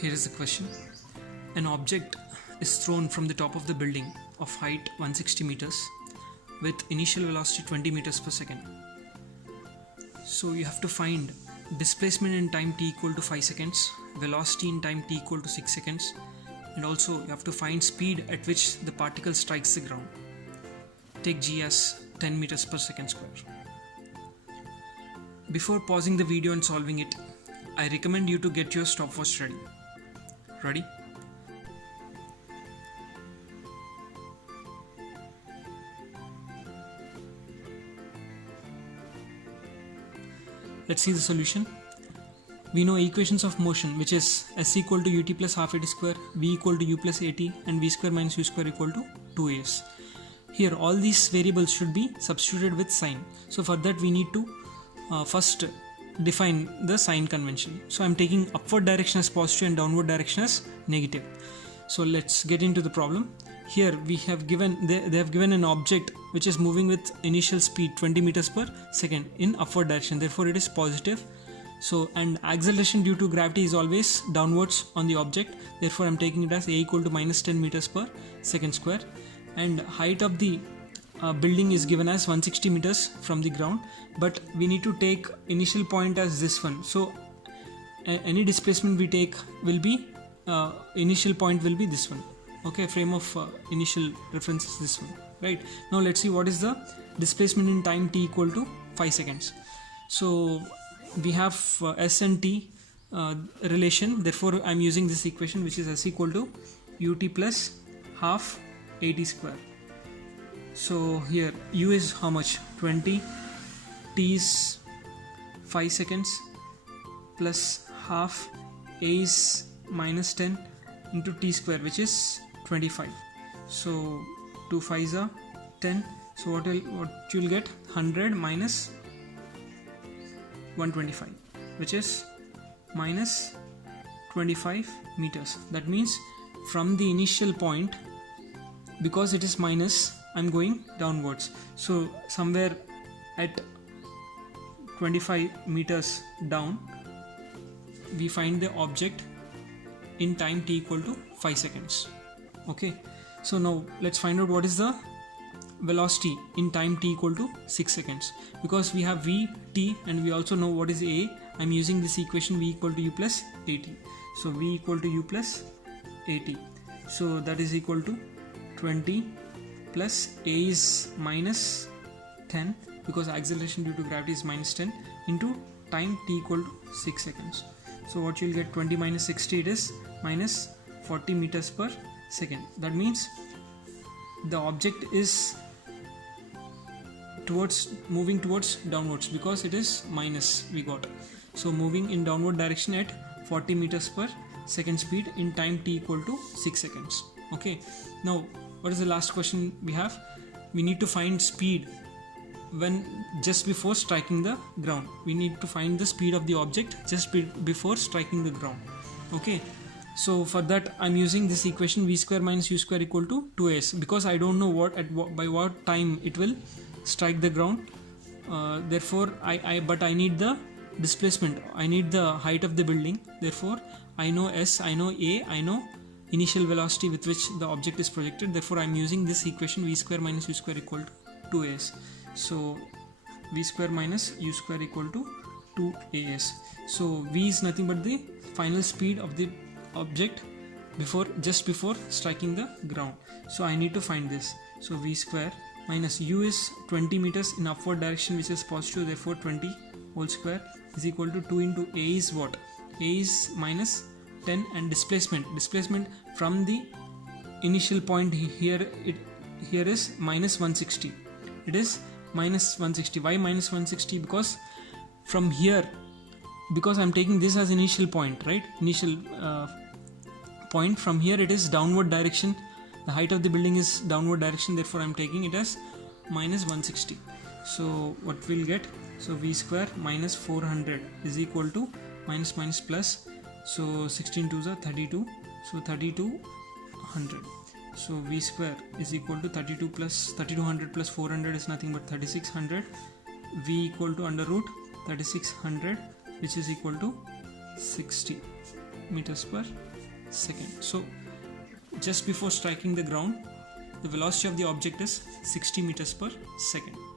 Here is the question. An object is thrown from the top of the building of height 160 meters with initial velocity 20 meters per second. So you have to find displacement in time t equal to 5 seconds, velocity in time t equal to 6 seconds, and also you have to find speed at which the particle strikes the ground. Take g as 10 meters per second square. Before pausing the video and solving it, I recommend you to get your stopwatch ready. Ready? Let's see the solution. We know equations of motion, which is s equal to ut plus half at square, v equal to u plus at, and v square minus u square equal to 2as. Here all these variables should be substituted with sign. So for that we need to first define the sign convention. So I'm taking upward direction as positive and downward direction as negative. So let's get into the problem. Here we have given they have given an object which is moving with initial speed 20 meters per second in upward direction, therefore it is positive. So, and acceleration due to gravity is always downwards on the object, therefore I'm taking it as a equal to minus 10 meters per second square, and height of the building is given as 160 meters from the ground, but we need to take initial point as this one. So any displacement we take will be initial point will be this one. Okay, frame of initial reference is this one, right? Now let's see what is the displacement in time t equal to 5 seconds. So we have s and t relation, therefore I'm using this equation, which is s equal to ut plus half at square. So here u is how much? 20, t is 5 seconds, plus half a is minus 10 into t square, which is 25. So 2 5s are 10. So what you'll get? 100 minus 125, which is minus 25 meters. That means from the initial point, because it is minus, I'm going downwards. So somewhere at 25 meters down, we find the object in time t equal to 5 seconds. Okay, so now let's find out what is the velocity in time t equal to 6 seconds. Because we have v, t, and we also know what is a, I'm using this equation v equal to u plus at. So v equal to u plus at. So that is equal to 20 plus a is minus 10, because acceleration due to gravity is minus 10, into time t equal to 6 seconds. So what you'll get, 20 minus 60, it is minus 40 meters per second. That means the object is moving towards downwards, because it is minus we got. So moving in downward direction at 40 meters per second speed in time t equal to 6 seconds. Okay, now what is the last question we have? We need to find speed when just before striking the ground. We need to find the speed of the object just before striking the ground. Okay, so for that I'm using this equation v square minus u square equal to 2as, because I don't know by what time it will strike the ground. Therefore but I need the displacement, I need the height of the building. Therefore I know s, I know a, I know initial velocity with which the object is projected. Therefore I'm using this equation v square minus u square equal to 2as. So v square minus u square equal to 2as. So v is nothing but the final speed of the object just before striking the ground. So I need to find this. So v square minus u is 20 meters in upward direction, which is positive, therefore 20 whole square is equal to 2 into a is what? A is minus 10, and displacement from the initial point here is minus 160. It is minus 160. Why minus 160? Because from here, because I'm taking this as initial point, right? Initial point, from here it is downward direction. The height of the building is downward direction, therefore I'm taking it as minus 160. So what we'll get? So v square minus 400 is equal to minus plus. So 16 2s are 32. So 3200. So v square is equal to 3200 plus 400 is nothing but 3600. V equal to under root 3600, which is equal to 60 meters per second. So just before striking the ground, the velocity of the object is 60 meters per second.